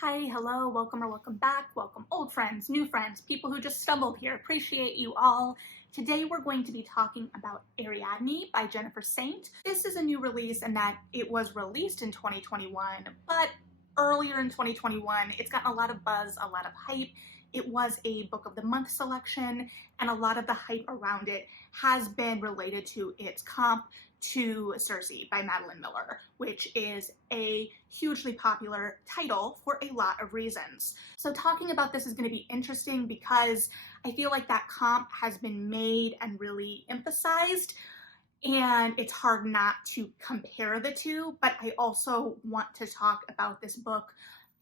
Hi, hello, welcome or welcome back, welcome old friends, new friends, people who just stumbled here, appreciate you all. Today we're going to be talking about Ariadne by Jennifer Saint. This is a new release in that it was released in 2021, but earlier in 2021, it's gotten a lot of buzz, a lot of hype. It was a book of the month selection, and a lot of the hype around it has been related to its comp to Circe by Madeline Miller, which is a hugely popular title for a lot of reasons. So talking about this is going to be interesting because I feel like that comp has been made and really emphasized, and it's hard not to compare the two, but I also want to talk about this book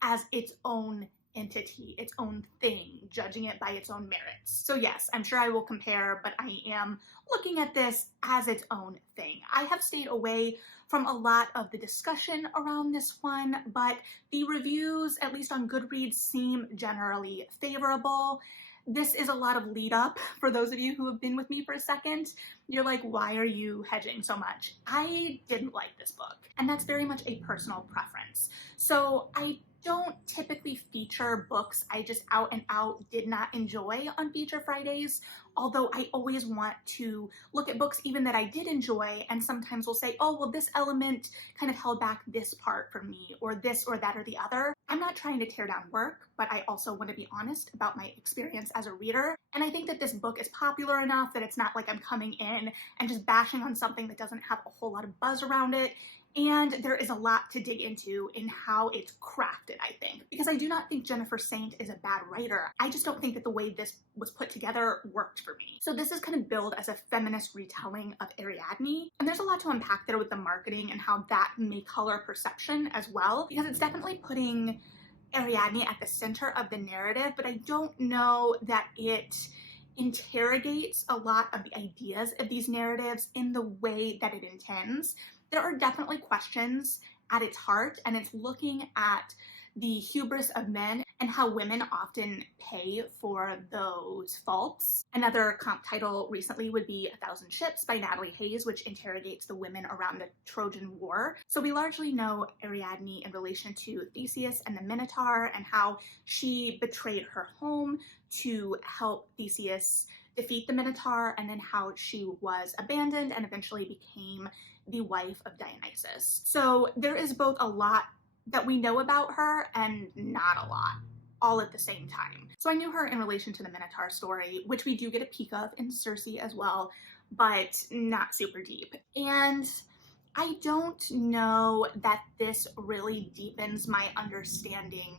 as its own entity, its own thing, judging it by its own merits. So yes, I'm sure I will compare, but I am looking at this as its own thing. I have stayed away from a lot of the discussion around this one, but the reviews, at least on Goodreads, seem generally favorable. This is a lot of lead up for those of you who have been with me for a second. You're like, why are you hedging so much? I didn't like this book, and that's very much a personal preference. So I don't typically feature books I just out and out did not enjoy on Feature Fridays, although I always want to look at books even that I did enjoy, and sometimes will say, oh, well, this element kind of held back this part for me, or this or that or the other. I'm not trying to tear down work, but I also want to be honest about my experience as a reader, and I think that this book is popular enough that it's not like I'm coming in and just bashing on something that doesn't have a whole lot of buzz around it. And there is a lot to dig into in how it's crafted, I think. Because I do not think Jennifer Saint is a bad writer. I just don't think that the way this was put together worked for me. So this is kind of billed as a feminist retelling of Ariadne. And there's a lot to unpack there with the marketing and how that may color perception as well. Because it's definitely putting Ariadne at the center of the narrative, but I don't know that it interrogates a lot of the ideas of these narratives in the way that it intends. There are definitely questions at its heart, and it's looking at the hubris of men and how women often pay for those faults. Another comp title recently would be 1,000 Ships by Natalie Hayes, which interrogates the women around the Trojan War. So we largely know Ariadne in relation to Theseus and the Minotaur, and how she betrayed her home to help Theseus defeat the Minotaur, and then how she was abandoned and eventually became the wife of Dionysus. So there is both a lot that we know about her and not a lot, all at the same time. So I knew her in relation to the Minotaur story, which we do get a peek of in Circe as well, but not super deep. And I don't know that this really deepens my understanding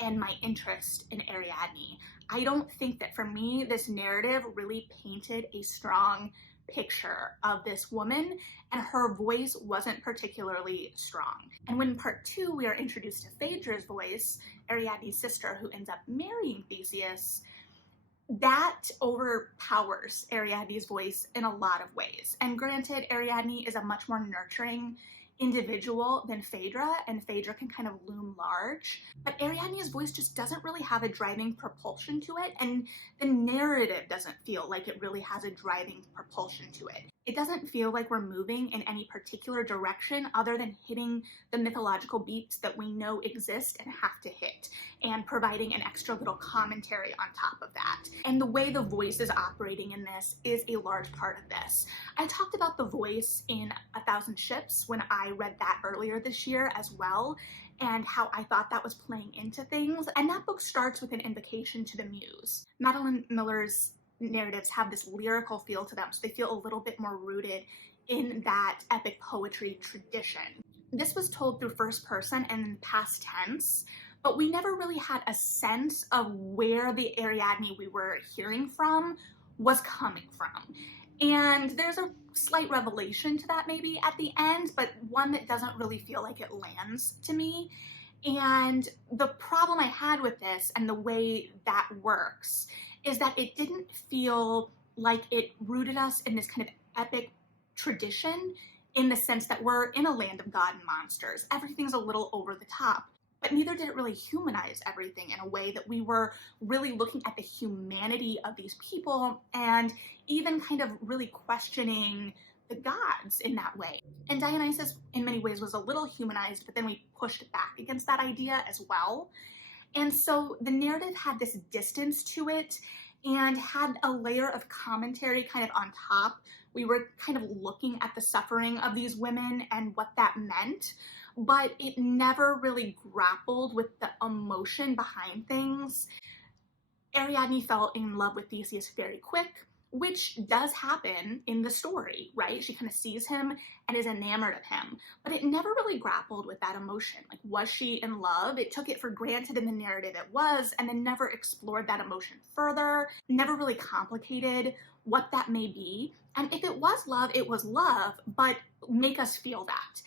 and my interest in Ariadne. I don't think that for me, this narrative really painted a strong picture of this woman, and her voice wasn't particularly strong. And when in part 2 we are introduced to Phaedra's voice, Ariadne's sister who ends up marrying Theseus, that overpowers Ariadne's voice in a lot of ways. And granted, Ariadne is a much more nurturing individual than Phaedra, and Phaedra can kind of loom large, but Ariadne's voice just doesn't really have a driving propulsion to it, and the narrative doesn't feel like it really has a driving propulsion to it. It doesn't feel like we're moving in any particular direction other than hitting the mythological beats that we know exist and have to hit, and providing an extra little commentary on top of that. And the way the voice is operating in this is a large part of this. I talked about the voice in 1,000 Ships when I read that earlier this year as well, and how I thought that was playing into things. And that book starts with an invocation to the muse. Madeline Miller's narratives have this lyrical feel to them, so they feel a little bit more rooted in that epic poetry tradition. This was told through first person and in past tense, but we never really had a sense of where the Ariadne we were hearing from was coming from. And there's a slight revelation to that maybe at the end, but one that doesn't really feel like it lands to me. And the problem I had with this and the way that works is that it didn't feel like it rooted us in this kind of epic tradition, in the sense that we're in a land of God and monsters. Everything's a little over the top, but neither did it really humanize everything in a way that we were really looking at the humanity of these people and even kind of really questioning the gods in that way. And Dionysus, in many ways, was a little humanized, but then we pushed back against that idea as well. And so the narrative had this distance to it and had a layer of commentary kind of on top. We were kind of looking at the suffering of these women and what that meant, but it never really grappled with the emotion behind things. Ariadne fell in love with Theseus very quick, which does happen in the story, right? She kind of sees him and is enamored of him, but it never really grappled with that emotion. Like, was she in love? It took it for granted in the narrative it was, and then never explored that emotion further, never really complicated what that may be. And if it was love, but make us feel that.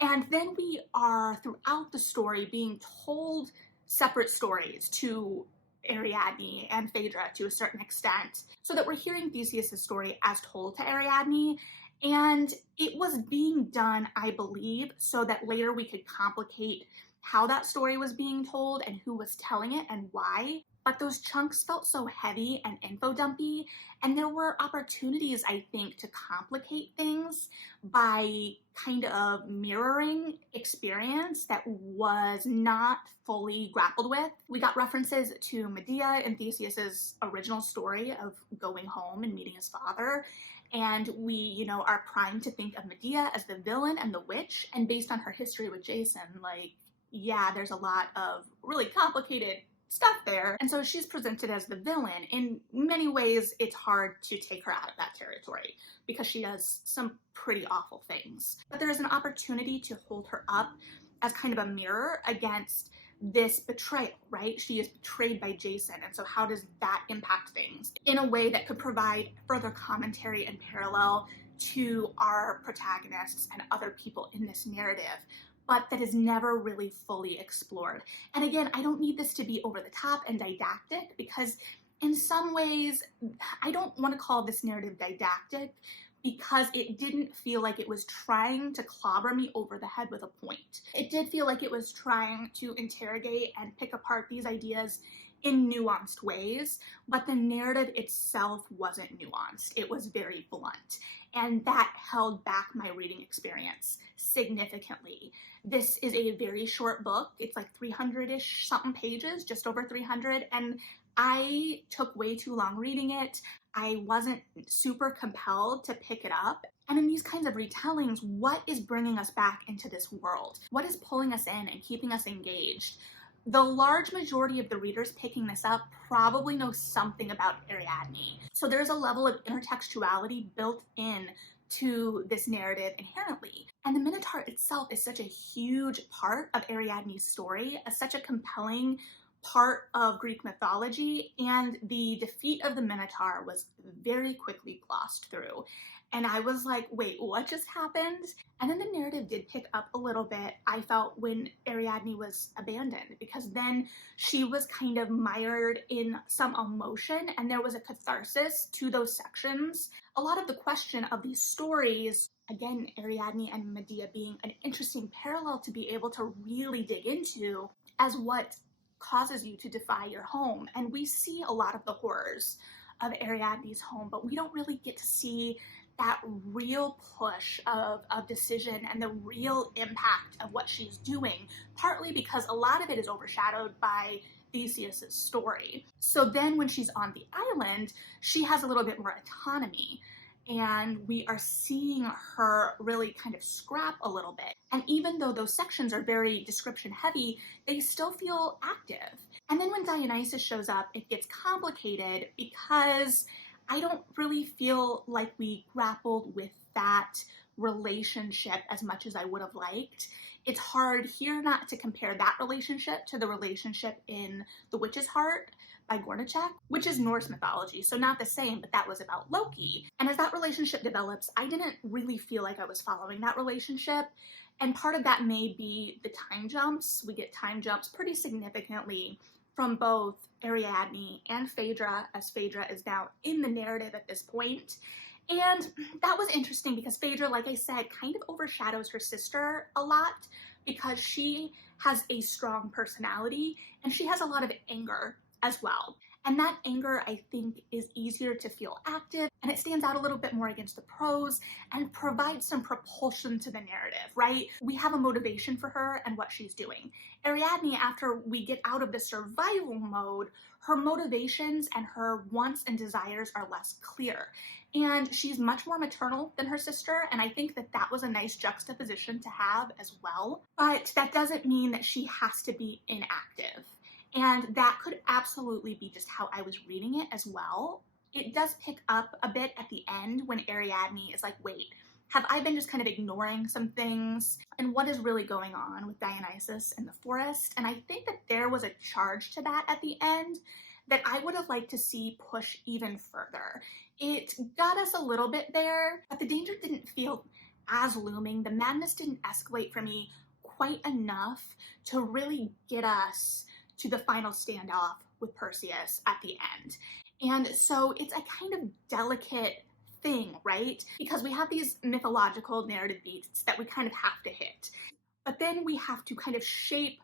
And then we are, throughout the story, being told separate stories to Ariadne and Phaedra to a certain extent, so that we're hearing Theseus' story as told to Ariadne, and it was being done, I believe, so that later we could complicate how that story was being told and who was telling it and why. But those chunks felt so heavy and info dumpy, and there were opportunities, I think, to complicate things by kind of mirroring experience that was not fully grappled with. We got references to Medea in Theseus's original story of going home and meeting his father, and we, are primed to think of Medea as the villain and the witch, and based on her history with Jason, there's a lot of really complicated stuff there. And so she's presented as the villain. In many ways, it's hard to take her out of that territory because she does some pretty awful things. But there is an opportunity to hold her up as kind of a mirror against this betrayal, right? She is betrayed by Jason. And so how does that impact things in a way that could provide further commentary and parallel to our protagonists and other people in this narrative, but that is never really fully explored. And again, I don't need this to be over the top and didactic, because in some ways, I don't want to call this narrative didactic because it didn't feel like it was trying to clobber me over the head with a point. It did feel like it was trying to interrogate and pick apart these ideas in nuanced ways, but the narrative itself wasn't nuanced. It was very blunt, and that held back my reading experience significantly. This is a very short book. It's like 300-ish something pages, just over 300, and I took way too long reading it. I wasn't super compelled to pick it up. And in these kinds of retellings, what is bringing us back into this world? What is pulling us in and keeping us engaged? The large majority of the readers picking this up probably know something about Ariadne. So there's a level of intertextuality built in to this narrative inherently. And the Minotaur itself is such a huge part of Ariadne's story, such a compelling part of Greek mythology, and the defeat of the Minotaur was very quickly glossed through. And I was like, wait, what just happened? And then the narrative did pick up a little bit, I felt, when Ariadne was abandoned, because then she was kind of mired in some emotion and there was a catharsis to those sections. A lot of the question of these stories, again, Ariadne and Medea being an interesting parallel to be able to really dig into as what causes you to defy your home. And we see a lot of the horrors of Ariadne's home, but we don't really get to see that real push of decision and the real impact of what she's doing, partly because a lot of it is overshadowed by Theseus's story. So then when she's on the island, she has a little bit more autonomy, and we are seeing her really kind of scrap a little bit. And even though those sections are very description heavy, they still feel active. And then when Dionysus shows up, it gets complicated because I don't really feel like we grappled with that relationship as much as I would have liked. It's hard here not to compare that relationship to the relationship in The Witch's Heart by Gornacek, which is Norse mythology, so not the same, but that was about Loki. And as that relationship develops, I didn't really feel like I was following that relationship, and part of that may be the time jumps. We get time jumps pretty significantly from both Ariadne and Phaedra, as Phaedra is now in the narrative at this point. And that was interesting because Phaedra, like I said, kind of overshadows her sister a lot because she has a strong personality and she has a lot of anger as well. And that anger, I think, is easier to feel active, and it stands out a little bit more against the prose and provides some propulsion to the narrative, right? We have a motivation for her and what she's doing. Ariadne, after we get out of the survival mode, her motivations and her wants and desires are less clear. And she's much more maternal than her sister, and I think that that was a nice juxtaposition to have as well. But that doesn't mean that she has to be inactive. And that could absolutely be just how I was reading it as well. It does pick up a bit at the end when Ariadne is like, wait, have I been just kind of ignoring some things? And what is really going on with Dionysus in the forest? And I think that there was a charge to that at the end that I would have liked to see push even further. It got us a little bit there, but the danger didn't feel as looming. The madness didn't escalate for me quite enough to really get us to the final standoff with Perseus at the end. And so it's a kind of delicate thing, right? Because we have these mythological narrative beats that we kind of have to hit. But then we have to kind of shape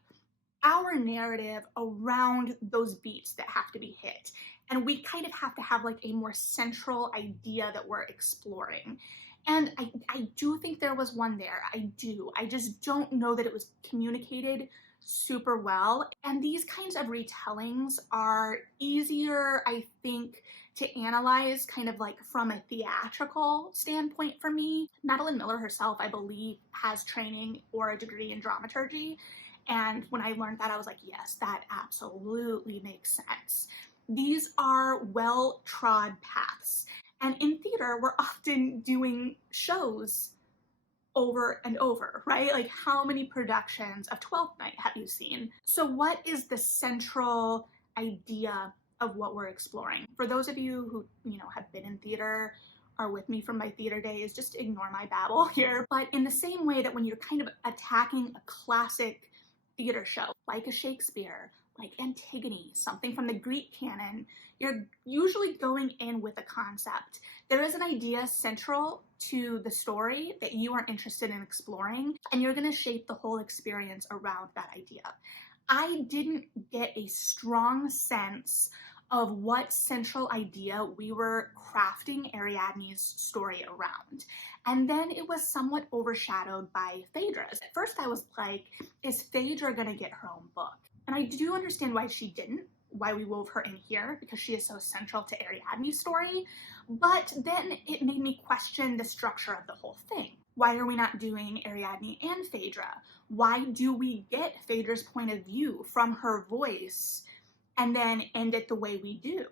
our narrative around those beats that have to be hit. And we kind of have to have like a more central idea that we're exploring. And I do think there was one there. I do. I just don't know that it was communicated super well. And these kinds of retellings are easier, I think, to analyze kind of like from a theatrical standpoint for me. Madeline Miller herself, I believe, has training or a degree in dramaturgy. And when I learned that, I was like, yes, that absolutely makes sense. These are well-trod paths. And in theater, we're often doing shows over and over, right? Like, how many productions of Twelfth Night have you seen? So what is the central idea of what we're exploring? For those of you who, have been in theater, are with me from my theater days, just ignore my babble here. But in the same way that when you're kind of attacking a classic theater show, like a Shakespeare, like Antigone, something from the Greek canon, you're usually going in with a concept. There is an idea central to the story that you are interested in exploring, and you're going to shape the whole experience around that idea. I didn't get a strong sense of what central idea we were crafting Ariadne's story around. And then it was somewhat overshadowed by Phaedra's. At first I was like, is Phaedra gonna get her own book? And I do understand why she didn't, why we wove her in here, because she is so central to Ariadne's story. But then it made me question the structure of the whole thing. Why are we not doing Ariadne and Phaedra? Why do we get Phaedra's point of view from her voice and then end it the way we do?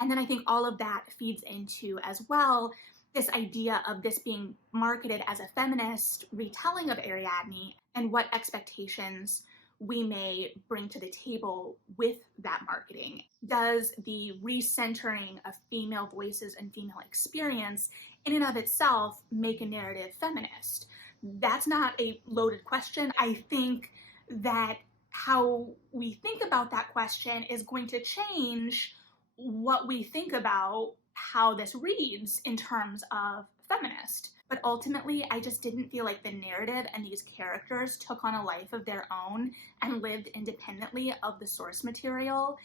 And then I think all of that feeds into, as well, this idea of this being marketed as a feminist retelling of Ariadne and what expectations we may bring to the table with that marketing. Does the recentering of female voices and female experience in and of itself make a narrative feminist? That's not a loaded question. I think that how we think about that question is going to change what we think about how this reads in terms of feminist. But ultimately, I just didn't feel like the narrative and these characters took on a life of their own and lived independently of the source material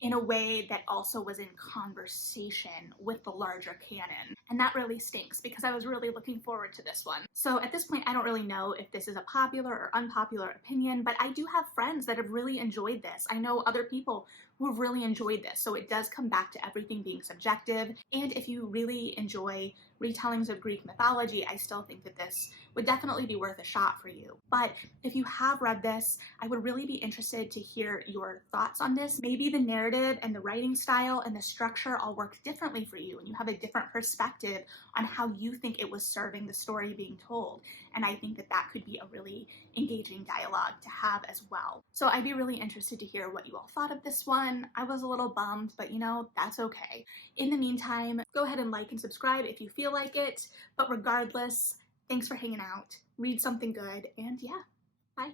in a way that also was in conversation with the larger canon. And that really stinks because I was really looking forward to this one. So at this point, I don't really know if this is a popular or unpopular opinion, but I do have friends that have really enjoyed this. I know other people who have really enjoyed this. So it does come back to everything being subjective. And if you really enjoy retellings of Greek mythology, I still think that this would definitely be worth a shot for you. But if you have read this, I would really be interested to hear your thoughts on this. Maybe the narrative and the writing style and the structure all work differently for you, and you have a different perspective on how you think it was serving the story being told. And I think that that could be a really engaging dialogue to have as well. So I'd be really interested to hear what you all thought of this one. I was a little bummed, but that's okay. In the meantime, go ahead and like and subscribe if you feel like it. But regardless, thanks for hanging out. Read something good, and yeah, bye.